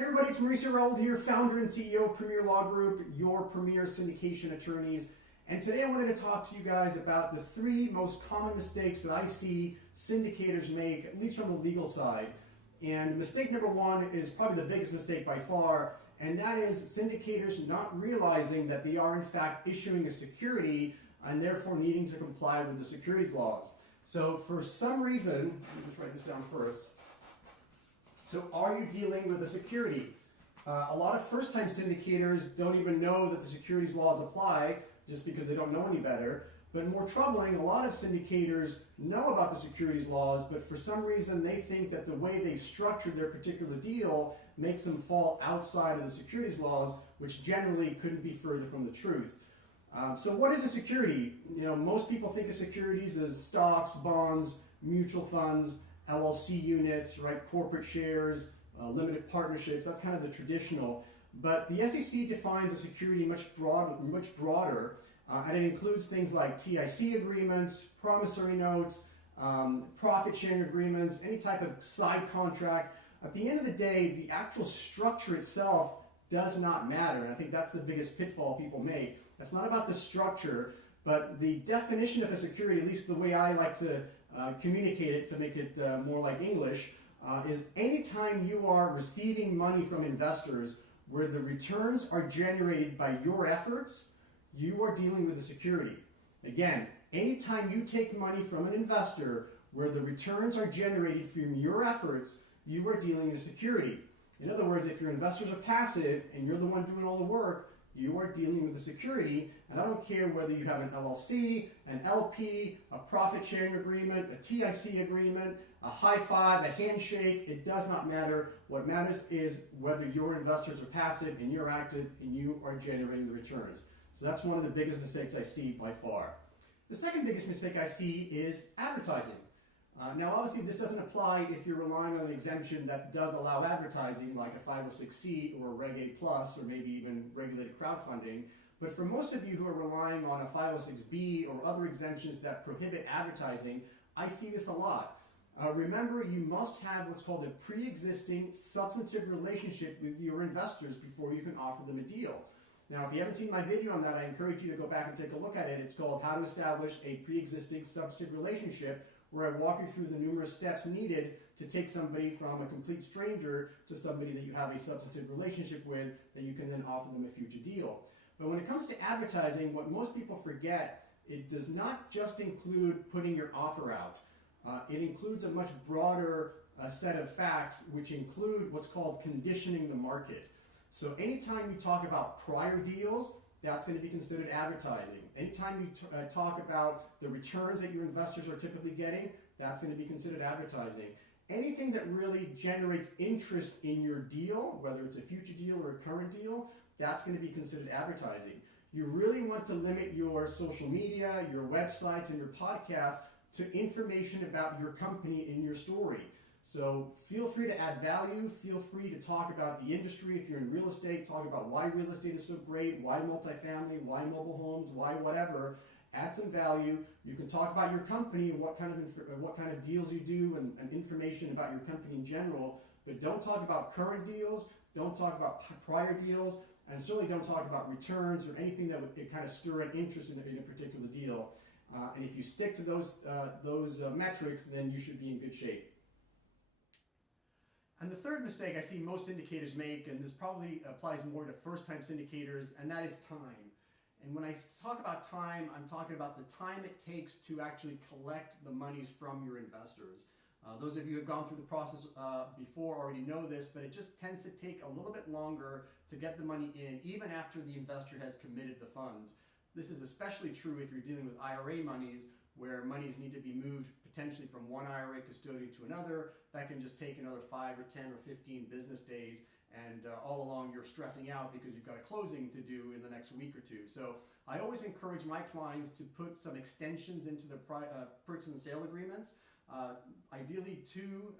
Hey everybody, it's Mauricio Raoul here, founder and CEO of Premier Law Group, your premier syndication attorneys. And today I wanted to talk to you guys about the three most common mistakes that I see syndicators make, at least from the legal side. And mistake number one is probably the biggest mistake by far, and that is syndicators not realizing that they are in fact issuing a security and therefore needing to comply with the securities laws. So for some reason, let me just write this down first. So are you dealing with a security? A lot of first-time syndicators don't even know that the securities laws apply just because they don't know any better. But more troubling, a lot of syndicators know about the securities laws, but for some reason they think that the way they've structured their particular deal makes them fall outside of the securities laws, which generally couldn't be further from the truth. So what is a security? You know, most people think of securities as stocks, bonds, mutual funds, LLC units, right? Corporate shares, limited partnerships. That's kind of the traditional. But the SEC defines a security much broader, and it includes things like TIC agreements, promissory notes, profit sharing agreements, any type of side contract. At the end of the day, the actual structure itself does not matter, and I think that's the biggest pitfall people make. It's not about the structure, but the definition of a security, at least the way I like to communicate it to make it more like English, is anytime you are receiving money from investors where the returns are generated by your efforts, you are dealing with a security. Again, anytime you take money from an investor where the returns are generated from your efforts, you are dealing with a security. In other words, if your investors are passive and you're the one doing all the work, you are dealing with a security, and I don't care whether you have an LLC, an LP, a profit sharing agreement, a TIC agreement, a high five, a handshake, it does not matter. What matters is whether your investors are passive and you're active and you are generating the returns. So that's one of the biggest mistakes I see by far. The second biggest mistake I see is advertising. Now obviously this doesn't apply if you're relying on an exemption that does allow advertising like a 506C or a Reg A Plus or maybe even regulated crowdfunding. But for most of you who are relying on a 506B or other exemptions that prohibit advertising, I see this a lot. Remember, you must have what's called a pre-existing substantive relationship with your investors before you can offer them a deal. Now, if you haven't seen my video on that, I encourage you to go back and take a look at it. It's called How to Establish a Pre-Existing Substantive Relationship, where I walk you through the numerous steps needed to take somebody from a complete stranger to somebody that you have a substantive relationship with that you can then offer them a future deal. But when it comes to advertising, what most people forget, it does not just include putting your offer out. It includes a much broader set of facts, which include what's called conditioning the market. So anytime you talk about prior deals, that's going to be considered advertising. Anytime you talk about the returns that your investors are typically getting, that's going to be considered advertising. Anything that really generates interest in your deal, whether it's a future deal or a current deal, that's going to be considered advertising. You really want to limit your social media, your websites, and your podcasts to information about your company and your story. So feel free to add value, feel free to talk about the industry. If you're in real estate, talk about why real estate is so great, why multifamily, why mobile homes, why whatever. Add some value. You can talk about your company, what kind of deals you do, and information about your company in general, but don't talk about current deals, don't talk about prior deals, and certainly don't talk about returns or anything that would kind of stir an interest in a particular deal. And if you stick to those metrics, then you should be in good shape. And the third mistake I see most syndicators make, and this probably applies more to first-time syndicators, and that is time. And when I talk about time, I'm talking about the time it takes to actually collect the monies from your investors. Those of you who have gone through the process before already know this, but it just tends to take a little bit longer to get the money in, even after the investor has committed the funds. This is especially true if you're dealing with IRA monies, where monies need to be moved potentially from one IRA custodian to another. That can just take another 5 or 10 or 15 business days, and all along you're stressing out because you've got a closing to do in the next week or two. So I always encourage my clients to put some extensions into the purchase and sale agreements, ideally 2,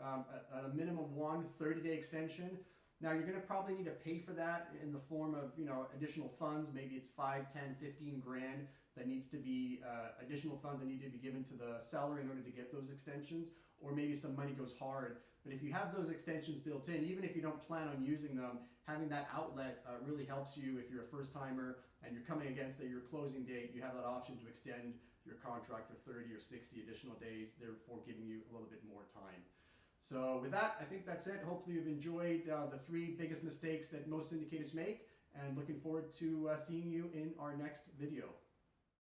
at a minimum 1 30-day extension. Now you're going to probably need to pay for that in the form of additional funds. Maybe it's 5, 10, 15 grand that needs to be additional funds that need to be given to the seller in order to get those extensions, or maybe some money goes hard. But if you have those extensions built in, even if you don't plan on using them, having that outlet really helps you if you're a first timer and you're coming against your closing date. You have that option to extend your contract for 30 or 60 additional days, therefore giving you a little bit more time. So with that, I think that's it. Hopefully you've enjoyed the 3 biggest mistakes that most syndicators make, and looking forward to seeing you in our next video.